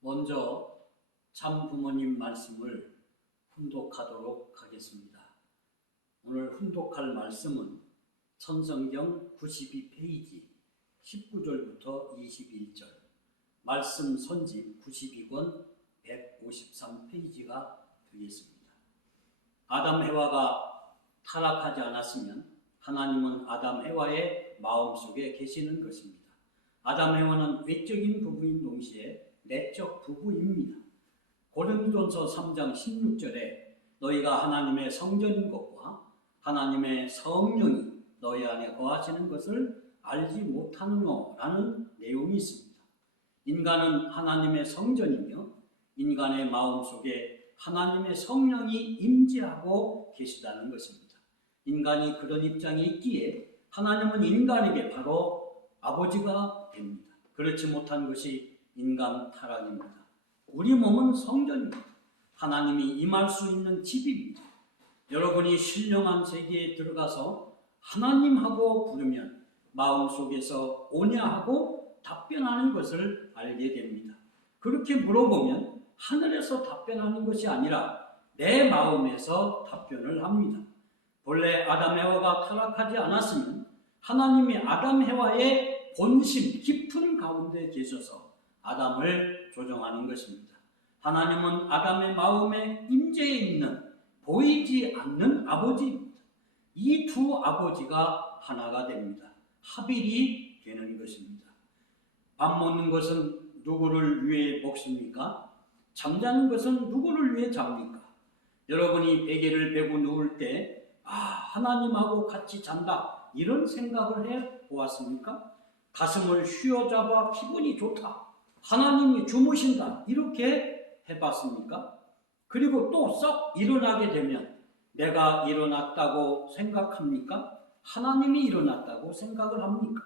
먼저 참 부모님 말씀을 훈독하도록 하겠습니다. 오늘 훈독할 말씀은 천성경 92페이지 19절부터 21절, 말씀 선집 92권 153페이지가 되겠습니다. 아담 해와가 타락하지 않았으면 하나님은 아담 해와의 마음속에 계시는 것입니다. 아담 해와는 외적인 부부인 동시에 내적 부부입니다. 고린도전서 3장 16절에 너희가 하나님의 성전인 것과 하나님의 성령이 너희 안에 거하시는 것을 알지 못하느뇨 라는 내용이 있습니다. 인간은 하나님의 성전이며 인간의 마음속에 하나님의 성령이 임재하고 계시다는 것입니다. 인간이 그런 입장에 있기에 하나님은 인간에게 바로 아버지가 됩니다. 그렇지 못한 것이 인간 타락입니다. 우리 몸은 성전입니다. 하나님이 임할 수 있는 집입니다. 여러분이 신령한 세계에 들어가서 하나님하고 부르면 마음속에서 오냐하고 답변하는 것을 알게 됩니다. 그렇게 물어보면 하늘에서 답변하는 것이 아니라 내 마음에서 답변을 합니다. 본래 아담 해와가 타락하지 않았으면 하나님이 아담 해와의 본심 깊은 가운데 계셔서 아담을 조정하는 것입니다. 하나님은 아담의 마음에 임재해 있는 보이지 않는 아버지입니다. 이 두 아버지가 하나가 됩니다. 합일이 되는 것입니다. 밥 먹는 것은 누구를 위해 먹습니까? 잠자는 것은 누구를 위해 잡니까? 여러분이 베개를 베고 누울 때 하나님하고 같이 잔다 이런 생각을 해보았습니까? 가슴을 휘어잡아 기분이 좋다, 하나님이 주무신다 이렇게 해봤습니까? 그리고 또 썩 일어나게 되면 내가 일어났다고 생각합니까? 하나님이 일어났다고 생각을 합니까?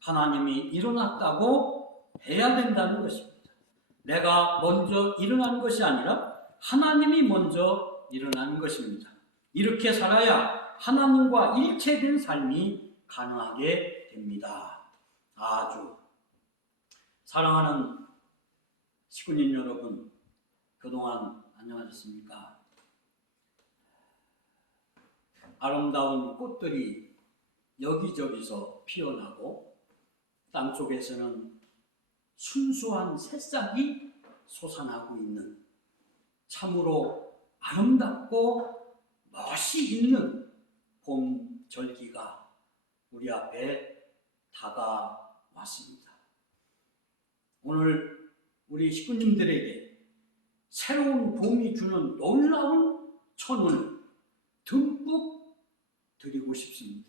하나님이 일어났다고 해야 된다는 것입니다. 내가 먼저 일어나는 것이 아니라 하나님이 먼저 일어나는 것입니다. 이렇게 살아야 하나님과 일체된 삶이 가능하게 됩니다. 아주 사랑하는 식구님 여러분, 그동안 안녕하셨습니까? 아름다운 꽃들이 여기저기서 피어나고 땅속에서는 순수한 새싹이 솟아나고 있는 참으로 아름답고 멋이 있는 봄 절기가 우리 앞에 다가왔습니다. 오늘 우리 식구님들에게 새로운 봄이 주는 놀라운 천운을 듬뿍 드리고 싶습니다.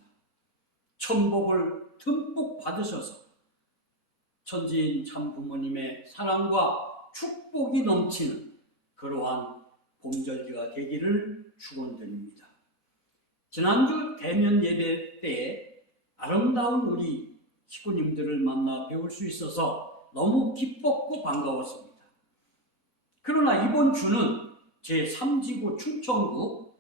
천복을 듬뿍 받으셔서 천지인 참 부모님의 사랑과 축복이 넘치는 그러한 봄절기가 되기를 축원드립니다. 지난주 대면 예배 때에 아름다운 우리 식구님들을 만나 배울 수 있어서 너무 기뻤고 반가웠습니다. 그러나 이번 주는 제3지구 충청구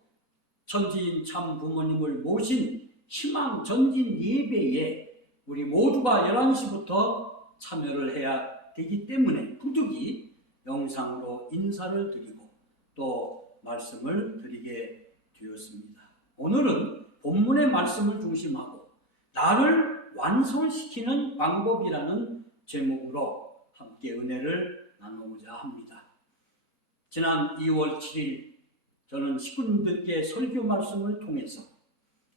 천지인 참 부모님을 모신 희망 전진 예배에 우리 모두가 11시부터 참여를 해야 되기 때문에 부득이 영상으로 인사를 드리고 또 말씀을 드리게 되었습니다. 오늘은 본문의 말씀을 중심하고 나를 완성시키는 방법이라는 제목으로 함께 은혜를 나누고자 합니다. 지난 2월 7일 저는 식구님들께 설교 말씀을 통해서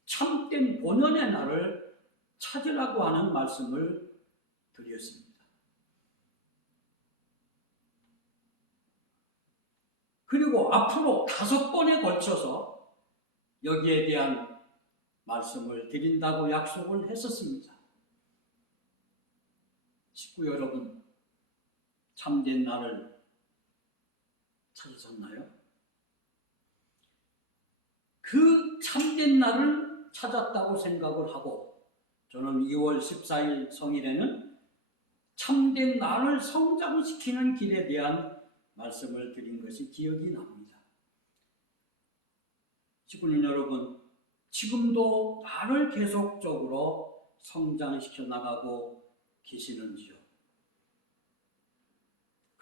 참된 본연의 나를 찾으라고 하는 말씀을 드렸습니다. 그리고 앞으로 5번에 걸쳐서 여기에 대한 말씀을 드린다고 약속을 했었습니다. 식구 여러분, 참된 나를 찾으셨나요? 그 참된 나를 찾았다고 생각을 하고 저는 2월 14일 성일에는 참된 나를 성장시키는 길에 대한 말씀을 드린 것이 기억이 납니다. 식구님 여러분, 지금도 나를 계속적으로 성장시켜 나가고 계시는지요?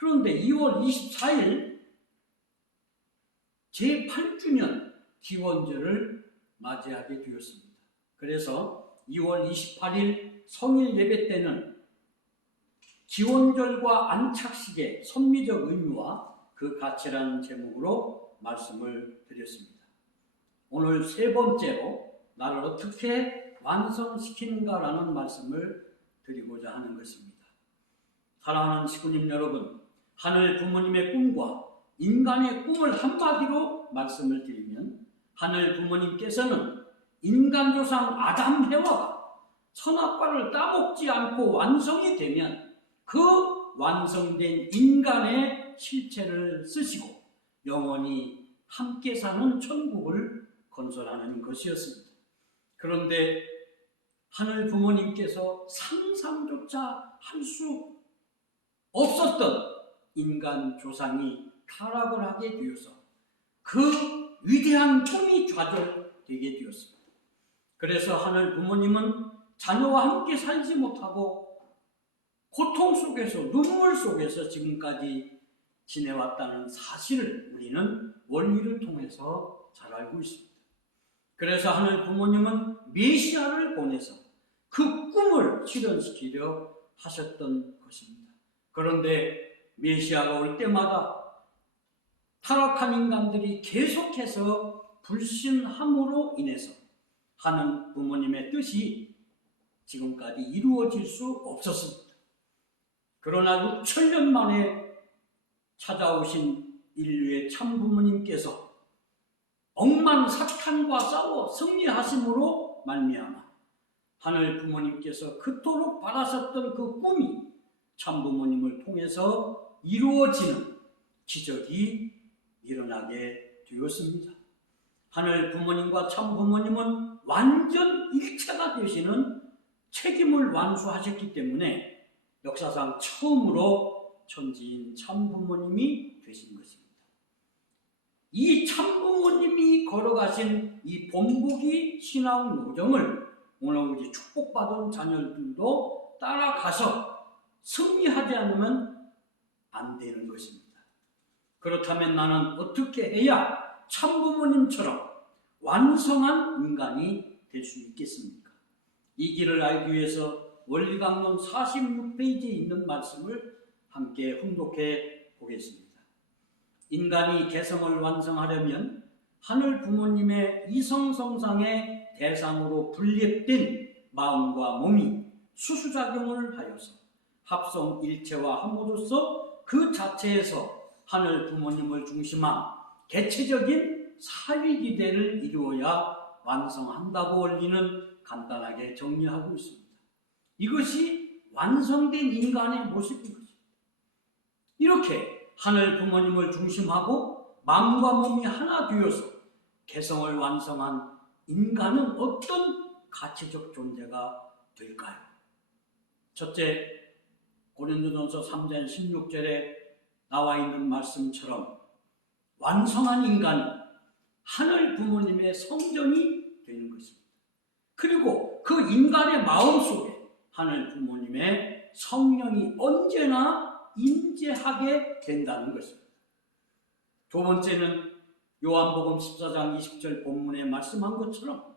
그런데 2월 24일 제8주년 기원절을 맞이하게 되었습니다. 그래서 2월 28일 성일 예배 때는 기원절과 안착식의 선미적 의미와 그 가치라는 제목으로 말씀을 드렸습니다. 오늘 세 번째로 나를 어떻게 완성시키는가라는 말씀을 드리고자 하는 것입니다. 사랑하는 식구님 여러분, 하늘 부모님의 꿈과 인간의 꿈을 한마디로 말씀을 드리면, 하늘 부모님께서는 인간 조상 아담 해와가 선악과를 따먹지 않고 완성이 되면 그 완성된 인간의 실체를 쓰시고 영원히 함께 사는 천국을 건설하는 것이었습니다. 그런데 하늘 부모님께서 상상조차 할 수 없었던 인간 조상이 타락을 하게 되어서 그 위대한 꿈이 좌절되게 되었습니다. 그래서 하늘 부모님은 자녀와 함께 살지 못하고 고통 속에서, 눈물 속에서 지금까지 지내왔다는 사실을 우리는 원리를 통해서 잘 알고 있습니다. 그래서 하늘 부모님은 메시아를 보내서 그 꿈을 실현시키려 하셨던 것입니다. 그런데 메시아가 올 때마다 타락한 인간들이 계속해서 불신함으로 인해서 하는 부모님의 뜻이 지금까지 이루어질 수 없었습니다. 그러나 6천년 만에 찾아오신 인류의 참부모님께서 억만 사탄과 싸워 승리하심으로 말미암아 하늘 부모님께서 그토록 바라셨던 그 꿈이 참부모님을 통해서 이루어지는 기적이 일어나게 되었습니다. 하늘 부모님과 참부모님은 완전 일체가 되시는 책임을 완수하셨기 때문에 역사상 처음으로 천지인 참부모님이 되신 것입니다. 이 참부모님이 걸어가신 이 본보기 신앙 노정을 오늘 우리 축복받은 자녀들도 따라가서 승리하지 않으면 안 되는 것입니다. 그렇다면 나는 어떻게 해야 참부모님처럼 완성한 인간이 될 수 있겠습니까? 이 길을 알기 위해서 원리강론 46페이지에 있는 말씀을 함께 훈독해 보겠습니다. 인간이 개성을 완성하려면 하늘 부모님의 이성성상의 대상으로 분립된 마음과 몸이 수수작용을 하여서 합성 일체와 함으로써 그 자체에서 하늘 부모님을 중심한 개체적인 사위기대를 이루어야 완성한다고 원리는 간단하게 정리하고 있습니다. 이것이 완성된 인간의 모습인 것입니다. 이렇게 하늘 부모님을 중심하고 마음과 몸이 하나 되어서 개성을 완성한 인간은 어떤 가치적 존재가 될까요? 첫째, 고린도전서 3장 16절에 나와 있는 말씀처럼 완성한 인간은 하늘 부모님의 성전이 되는 것입니다. 그리고 그 인간의 마음속에 하늘 부모님의 성령이 언제나 임재하게 된다는 것입니다. 두 번째는 요한복음 14장 20절 본문에 말씀한 것처럼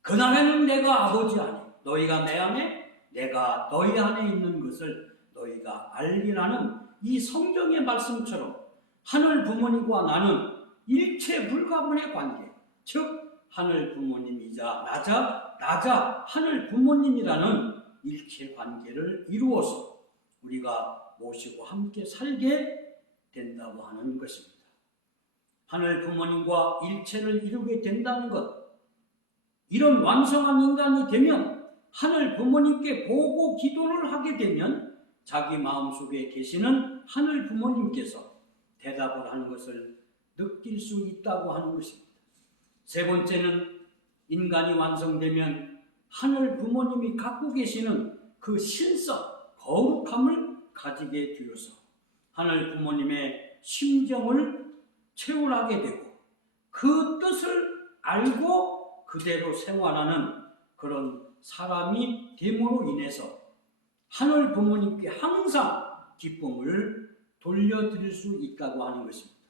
그날에는 내가 아버지 안에 너희가 내 안에 내가 너희 안에 있는 것을 너희가 알리라는 이 성경의 말씀처럼 하늘 부모님과 나는 일체 불가분의 관계, 즉 하늘 부모님이자 나자 하늘 부모님이라는 일체 관계를 이루어서 우리가 모시고 함께 살게 된다고 하는 것입니다. 하늘 부모님과 일체를 이루게 된다는 것, 이런 완성한 인간이 되면 하늘 부모님께 보고 기도를 하게 되면 자기 마음속에 계시는 하늘 부모님께서 대답을 하는 것을 느낄 수 있다고 하는 것입니다. 세 번째는 인간이 완성되면 하늘 부모님이 갖고 계시는 그 신성, 거룩함을 가지게 되어서 하늘 부모님의 심정을 체험하게 되고 그 뜻을 알고 그대로 생활하는 그런 사람이 됨으로 인해서 하늘 부모님께 항상 기쁨을 돌려드릴 수 있다고 하는 것입니다.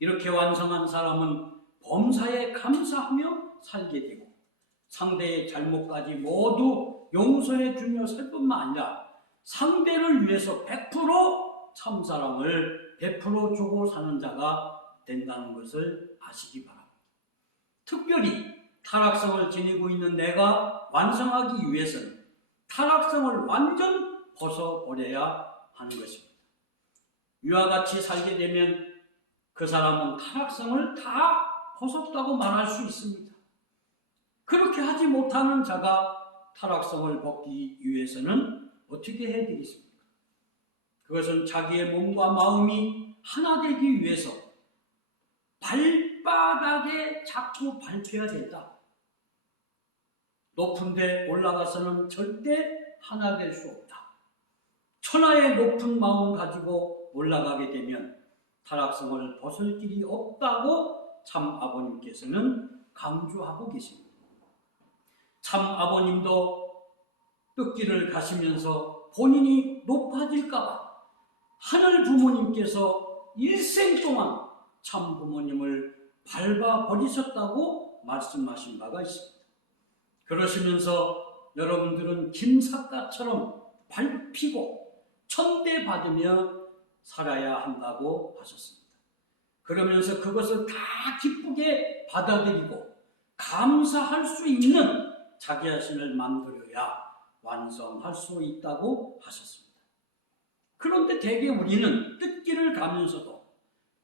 이렇게 완성한 사람은 범사에 감사하며 살게 되고 상대의 잘못까지 모두 용서해 주며 살 뿐만 아니라 상대를 위해서 100% 참사랑을 베풀어 주고 사는 자가 된다는 것을 아시기 바랍니다. 특별히 타락성을 지니고 있는 내가 완성하기 위해서는 타락성을 완전 벗어버려야 하는 것입니다. 이와 같이 살게 되면 그 사람은 타락성을 다 벗었다고 말할 수 있습니다. 그렇게 하지 못하는 자가 타락성을 벗기 위해서는 어떻게 해야 되겠습니까? 그것은 자기의 몸과 마음이 하나 되기 위해서 발바닥에 자꾸 밟혀야 된다. 높은 데 올라가서는 절대 하나 될 수 없다. 천하의 높은 마음 가지고 올라가게 되면 타락성을 벗을 길이 없다고 참 아버님께서는 강조하고 계십니다. 참 아버님도 뜻길을 가시면서 본인이 높아질까봐 하늘 부모님께서 일생 동안 참 부모님을 밟아 버리셨다고 말씀하신 바가 있습니다. 그러시면서 여러분들은 김삿갓처럼 밟히고 천대받으며 살아야 한다고 하셨습니다. 그러면서 그것을 다 기쁘게 받아들이고 감사할 수 있는 자기 자신을 만들어야 완성할 수 있다고 하셨습니다. 그런데 대개 우리는 뜻길을 가면서도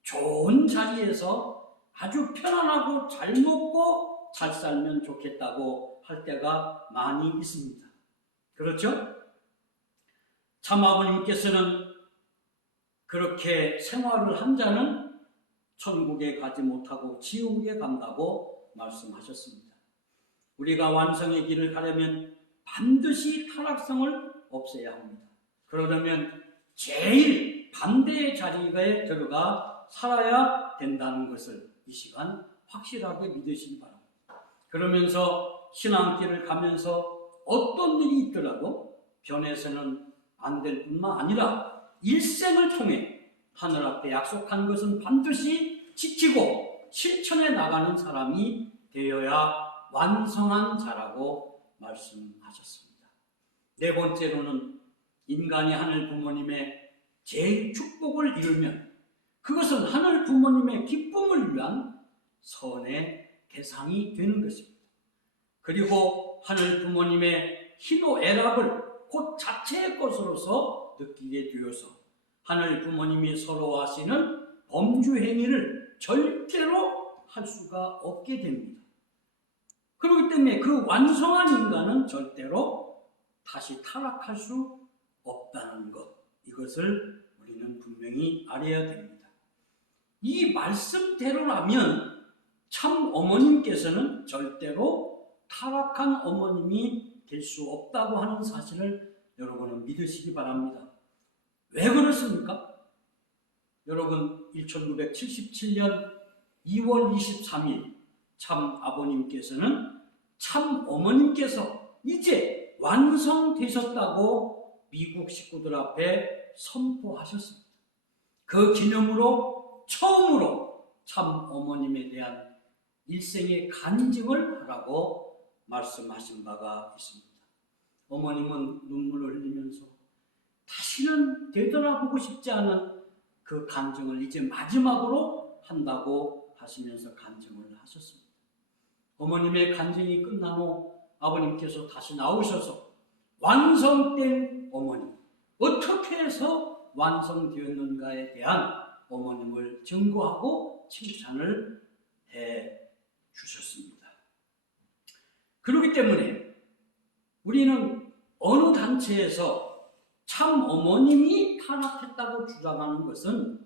좋은 자리에서 아주 편안하고 잘 먹고 잘 살면 좋겠다고 할 때가 많이 있습니다. 그렇죠? 참 아버님께서는 그렇게 생활을 한 자는 천국에 가지 못하고 지옥에 간다고 말씀하셨습니다. 우리가 완성의 길을 가려면 반드시 타락성을 없애야 합니다. 그러려면 제일 반대의 자리에 들어가 살아야 된다는 것을 이 시간 확실하게 믿으시기 바랍니다. 그러면서 신앙길을 가면서 어떤 일이 있더라도 변해서는 안 될 뿐만 아니라 일생을 통해 하늘 앞에 약속한 것은 반드시 지키고 실천해 나가는 사람이 되어야 완성한 자라고 말씀하셨습니다. 네 번째로는 인간이 하늘 부모님의 제일 축복을 이루면 그것은 하늘 부모님의 기쁨을 위한 선의 대상이 되는 것입니다. 그리고 하늘 부모님의 희노애락을 곧 자체의 것으로서 느끼게 되어서 하늘 부모님이 서로 하시는 범주 행위를 절대로 할 수가 없게 됩니다. 그렇기 때문에 그 완성한 인간은 절대로 다시 타락할 수 없다는 것, 이것을 우리는 분명히 알아야 됩니다. 이 말씀대로라면 참 어머님께서는 절대로 타락한 어머님이 될 수 없다고 하는 사실을 여러분은 믿으시기 바랍니다. 왜 그렇습니까? 여러분 1977년 2월 23일 참 아버님께서는 참 어머님께서 이제 완성되셨다고 미국 식구들 앞에 선포하셨습니다. 그 기념으로 처음으로 참 어머님에 대한 일생의 간증을 하라고 말씀하신 바가 있습니다. 어머님은 눈물을 흘리면서 다시는 되돌아보고 싶지 않은 그 간증을 이제 마지막으로 한다고 하시면서 간증을 하셨습니다. 어머님의 간증이 끝난 후 아버님께서 다시 나오셔서 완성된 어머니, 어떻게 해서 완성되었는가에 대한 어머님을 증거하고 칭찬을 해 주셨습니다. 그렇기 때문에 우리는 어느 단체에서 참 어머님이 타락했다고 주장하는 것은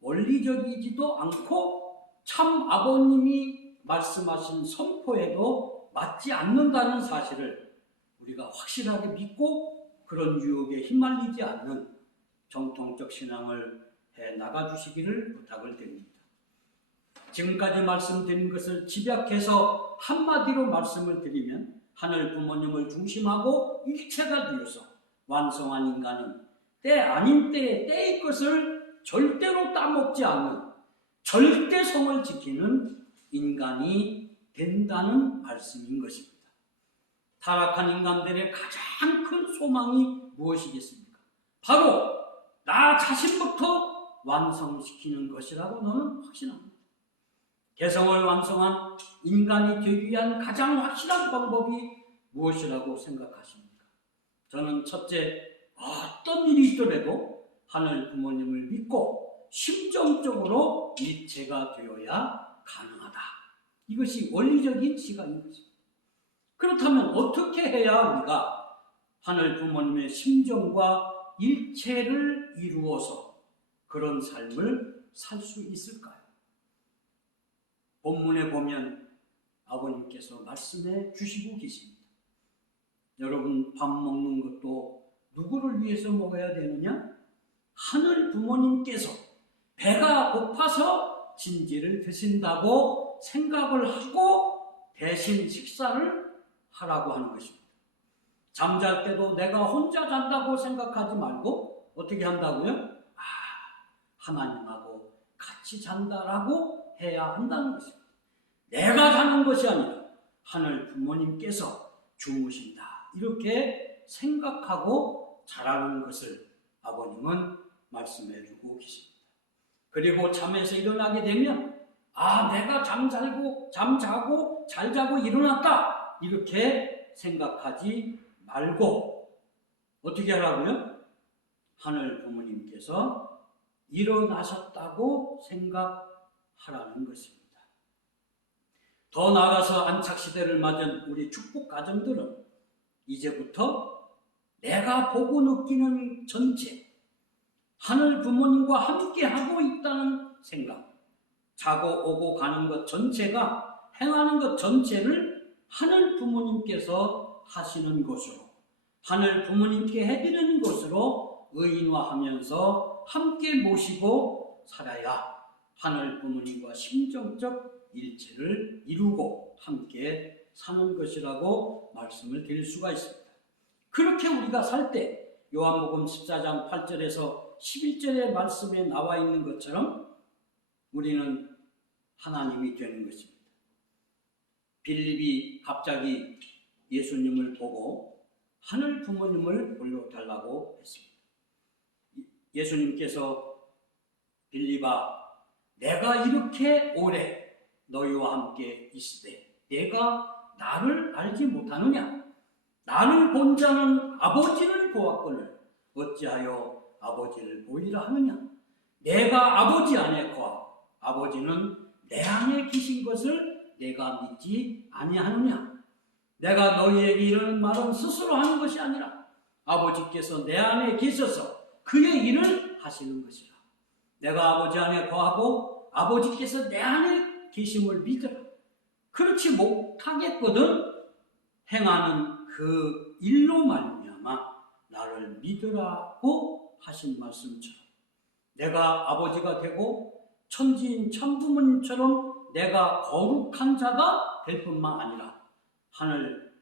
원리적이지도 않고 참 아버님이 말씀하신 선포에도 맞지 않는다는 사실을 우리가 확실하게 믿고 그런 유혹에 휘말리지 않는 정통적 신앙을 해 나가주시기를 부탁을 드립니다. 지금까지 말씀드린 것을 집약해서 한마디로 말씀을 드리면 하늘 부모님을 중심하고 일체가 되어서 완성한 인간은 때 아닌 때에 때의 것을 절대로 따먹지 않는 절대성을 지키는 인간이 된다는 말씀인 것입니다. 타락한 인간들의 가장 큰 소망이 무엇이겠습니까? 바로 나 자신부터 완성시키는 것이라고 저는 확신합니다. 개성을 완성한 인간이 되기 위한 가장 확실한 방법이 무엇이라고 생각하십니까? 저는 첫째, 어떤 일이 있더라도 하늘 부모님을 믿고 심정적으로 일체가 되어야 가능하다. 이것이 원리적인 시각인 것입니다. 그렇다면 어떻게 해야 우리가 하늘 부모님의 심정과 일체를 이루어서 그런 삶을 살 수 있을까요? 본문에 보면 아버님께서 말씀해 주시고 계십니다. 여러분, 밥 먹는 것도 누구를 위해서 먹어야 되느냐? 하늘 부모님께서 배가 고파서 진지를 드신다고 생각을 하고 대신 식사를 하라고 하는 것입니다. 잠잘 때도 내가 혼자 잔다고 생각하지 말고 어떻게 한다고요? 하나님하고 같이 잔다라고 해야 한다는 것입니다. 내가 자는 것이 아니라 하늘 부모님께서 주무신다. 이렇게 생각하고 자라는 것을 아버님은 말씀해 주고 계십니다. 그리고 잠에서 일어나게 되면 내가 잠자고 잘 자고 일어났다. 이렇게 생각하지 말고 어떻게 하라고요? 하늘 부모님께서 일어나셨다고 생각하라는 것입니다. 더 나아가서 안착시대를 맞은 우리 축복 가정들은 이제부터 내가 보고 느끼는 전체, 하늘 부모님과 함께 하고 있다는 생각, 자고 오고 가는 것 전체가, 행하는 것 전체를 하늘 부모님께서 하시는 것으로, 하늘 부모님께 해드리는 것으로 의인화하면서 함께 모시고 살아야 하늘 부모님과 심정적 일체를 이루고 함께 사는 것이라고 말씀을 드릴 수가 있습니다. 그렇게 우리가 살 때 요한복음 14장 8절에서 11절의 말씀에 나와 있는 것처럼 우리는 하나님이 되는 것입니다. 빌립이 갑자기 예수님을 보고 하늘 부모님을 불러달라고 했습니다. 예수님께서 빌립아, 내가 이렇게 오래 너희와 함께 있으되 내가 나를 알지 못하느냐? 나를 본 자는 아버지를 보았거늘 어찌하여 아버지를 보이라 하느냐? 내가 아버지 안에 거하고 아버지는 내 안에 계신 것을 내가 믿지 아니하느냐? 내가 너희에게 이르는 말은 스스로 하는 것이 아니라 아버지께서 내 안에 계셔서 그의 일을 하시는 것이라. 내가 아버지 안에 거하고 아버지께서 내 안에 계심을 믿으라. 그렇지 못하겠거든 행하는 그 일로 말미암아 나를 믿으라고 하신 말씀처럼 내가 아버지가 되고 천지인 참부모님처럼 내가 거룩한 자가 될 뿐만 아니라 하늘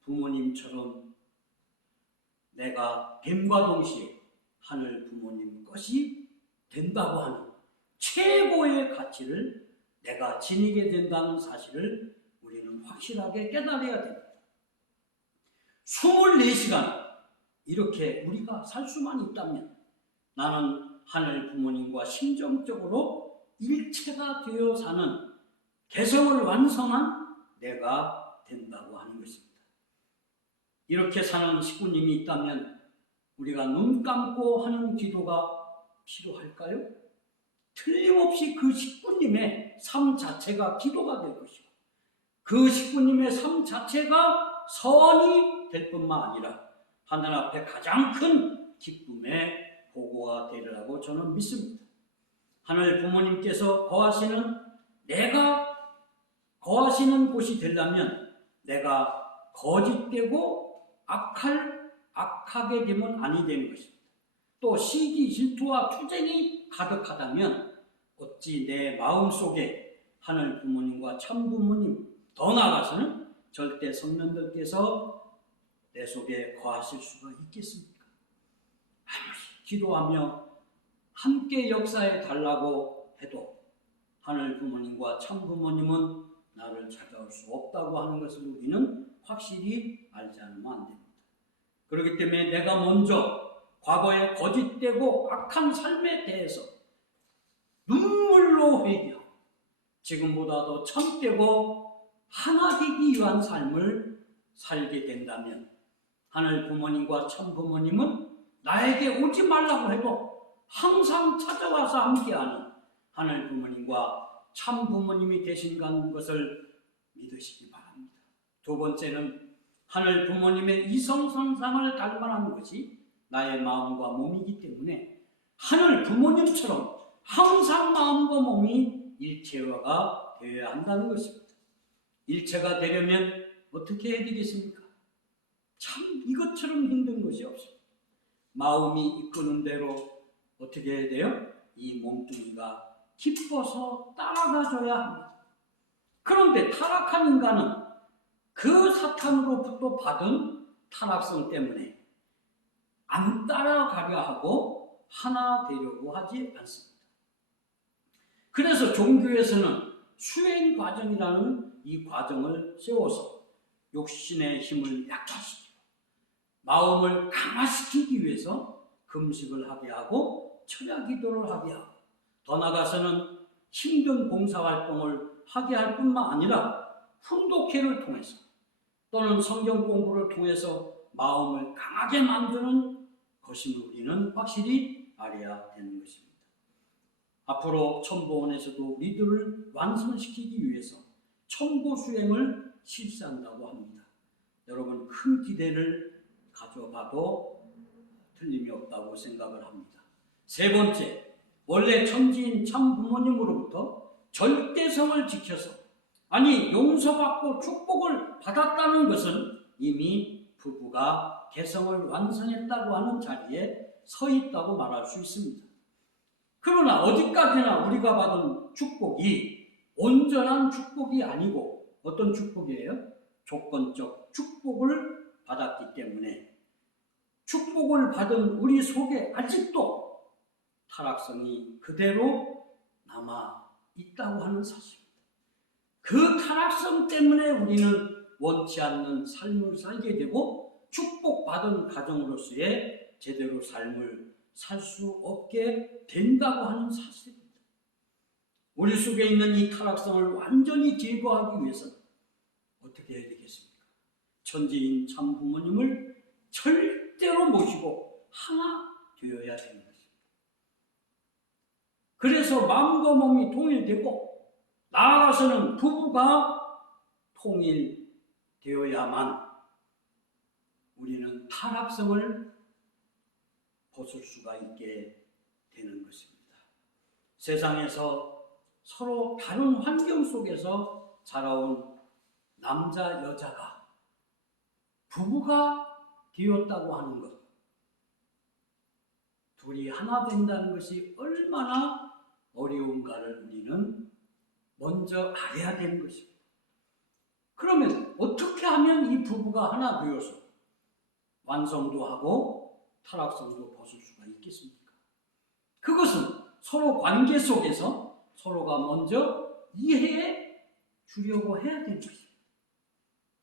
부모님처럼 내가 됨과 동시에 하늘 부모님 것이 된다고 하는 최고의 가치를 내가 지니게 된다는 사실을 우리는 확실하게 깨달아야 됩니다. 24시간 이렇게 우리가 살 수만 있다면 나는 하늘 부모님과 심정적으로 일체가 되어 사는 개성을 완성한 내가 된다고 하는 것입니다. 이렇게 사는 식구님이 있다면 우리가 눈 감고 하는 기도가 필요할까요? 틀림없이 그 식구님의 삶 자체가 기도가 될 것이고 그 식구님의 삶 자체가 서원이 될 뿐만 아니라 하늘 앞에 가장 큰 기쁨의 보고가 되리라고 저는 믿습니다. 하늘 부모님께서 내가 거하시는 곳이 되려면 내가 거짓되고 악하게 되면 아니 되는 것입니다. 또 시기, 질투와 투쟁이 가득하다면 어찌 내 마음속에 하늘 부모님과 참 부모님, 더 나아가서는 절대 성령들께서 내 속에 거하실 수가 있겠습니까? 아무리 기도하며 함께 역사해 달라고 해도 하늘 부모님과 참 부모님은 나를 찾아올 수 없다고 하는 것을 우리는 확실히 알지 않으면 안 됩니다. 그렇기 때문에 내가 먼저 과거의 거짓되고 악한 삶에 대해서 눈물로 회개하고 지금보다 더 참되고 하나 되기 위한 삶을 살게 된다면 하늘 부모님과 참 부모님은 나에게 오지 말라고 해도 항상 찾아와서 함께하는 하늘 부모님과 참 부모님이 계신다는 것을 믿으시기 바랍니다. 두 번째는 하늘 부모님의 이성성상을 닮아가는 것이 나의 마음과 몸이기 때문에 하늘 부모님처럼 항상 마음과 몸이 일체화가 되어야 한다는 것입니다. 일체가 되려면 어떻게 해야 되겠습니까? 참 이것처럼 힘든 것이 없습니다. 마음이 이끄는 대로 어떻게 해야 돼요? 이 몸뚱이가 기뻐서 따라가줘야 합니다. 그런데 타락한 인간은 그 사탄으로부터 받은 타락성 때문에 안 따라가려 하고 하나 되려고 하지 않습니다. 그래서 종교에서는 수행 과정이라는 이 과정을 세워서 육신의 힘을 약화시키고 마음을 강화시키기 위해서 금식을 하게 하고 철야 기도를 하게 하고 더 나아가서는 힘든 봉사활동을 하게 할 뿐만 아니라 훈독회를 통해서 또는 성경 공부를 통해서 마음을 강하게 만드는 것임을 우리는 확실히 알아야 되는 것입니다. 앞으로 천보원에서도 우리들을 완성시키기 위해서 천보 수행을 실시한다고 합니다. 여러분 큰 기대를 가져봐도 틀림이 없다고 생각을 합니다. 세 번째, 원래 천지인 참 부모님으로부터 절대성을 지켜서 아니 용서받고 축복을 받았다는 것은 이미 부부가 개성을 완성했다고 하는 자리에 서 있다고 말할 수 있습니다. 그러나 어디까지나 우리가 받은 축복이 온전한 축복이 아니고 어떤 축복이에요? 조건적 축복을 받았기 때문에 축복을 받은 우리 속에 아직도 타락성이 그대로 남아 있다고 하는 사실입니다. 그 타락성 때문에 우리는 원치 않는 삶을 살게 되고 축복받은 가정으로서의 제대로 삶을 살 수 없게 된다고 하는 사실입니다. 우리 속에 있는 이 타락성을 완전히 제거하기 위해서 어떻게 해야 되겠습니까? 천지인 참 부모님을 절대로 모시고 하나 되어야 되는 것입니다. 그래서 마음과 몸이 통일되고 나아가서는 부부가 통일되어야만 우리는 타락성을 벗을 수가 있게 되는 것입니다. 세상에서 서로 다른 환경 속에서 자라온 남자, 여자가 부부가 되었다고 하는 것, 둘이 하나 된다는 것이 얼마나 어려운가를 우리는 먼저 알아야 되는 것입니다. 그러면 어떻게 하면 이 부부가 하나 되어서 완성도 하고 타락성도 벗을 수가 있겠습니까? 그것은 서로 관계 속에서 서로가 먼저 이해해 주려고 해야 되는 것입니다.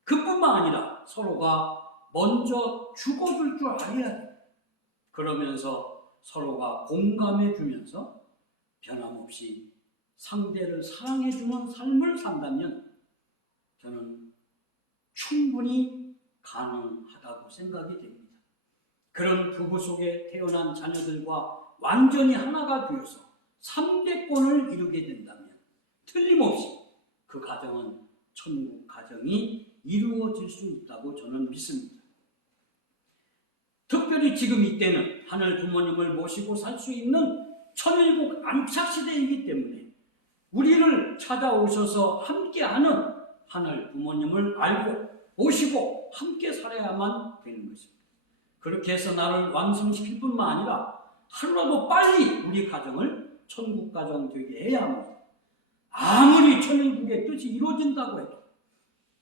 그뿐만 아니라 서로가 먼저 죽어줄 줄 알아야 돼요. 그러면서 서로가 공감해 주면서 변함없이 상대를 사랑해 주는 삶을 산다면 저는 충분히 가능하다고 생각이 됩니다. 그런 부부 속에 태어난 자녀들과 완전히 하나가 되어서 3대권을 이루게 된다면 틀림없이 그 가정은 천국 가정이 이루어질 수 있다고 저는 믿습니다. 특별히 지금 이때는 하늘 부모님을 모시고 살 수 있는 천일국 안착시대이기 때문에 우리를 찾아오셔서 함께하는 하늘 부모님을 알고 모시고 함께 살아야만 되는 것입니다. 그렇게 해서 나를 완성시킬 뿐만 아니라 하루라도 빨리 우리 가정을 천국 가정 되게 해야 합니다. 아무리 천일국의 뜻이 이루어진다고 해도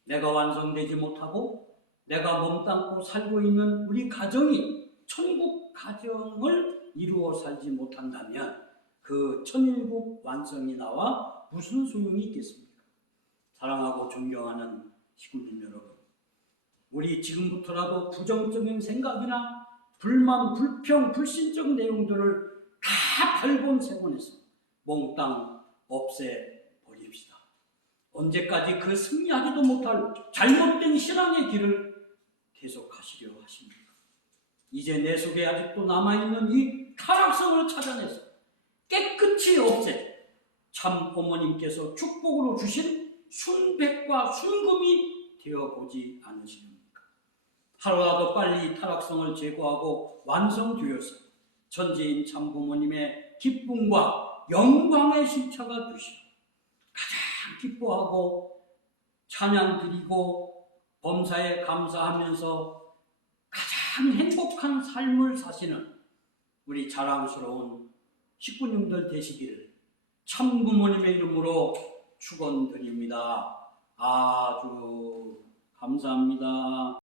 내가 완성되지 못하고 내가 몸담고 살고 있는 우리 가정이 천국 가정을 이루어 살지 못한다면 그 천일국 완성이 나와 무슨 소용이 있겠습니까? 사랑하고 존경하는 식구님 여러분, 우리 지금부터라도 부정적인 생각이나 불만, 불평, 불신적 내용들을 다 발본세곤해서 몽땅 없애버립시다. 언제까지 그 승리하지도 못할 잘못된 신앙의 길을 계속하시려 하십니까? 이제 내 속에 아직도 남아있는 이 타락성을 찾아내서 깨끗이 없애 참 어머님께서 축복으로 주신 순백과 순금이 되어보지 않으시렵니까? 하루라도 빨리 타락성을 제거하고 완성되어서 천지인 참 부모님의 기쁨과 영광의 시차가 되시고 가장 기뻐하고 찬양 드리고 범사에 감사하면서 가장 행복한 삶을 사시는 우리 자랑스러운 식구님들 되시기를 참 부모님의 이름으로 축원드립니다. 아주 감사합니다.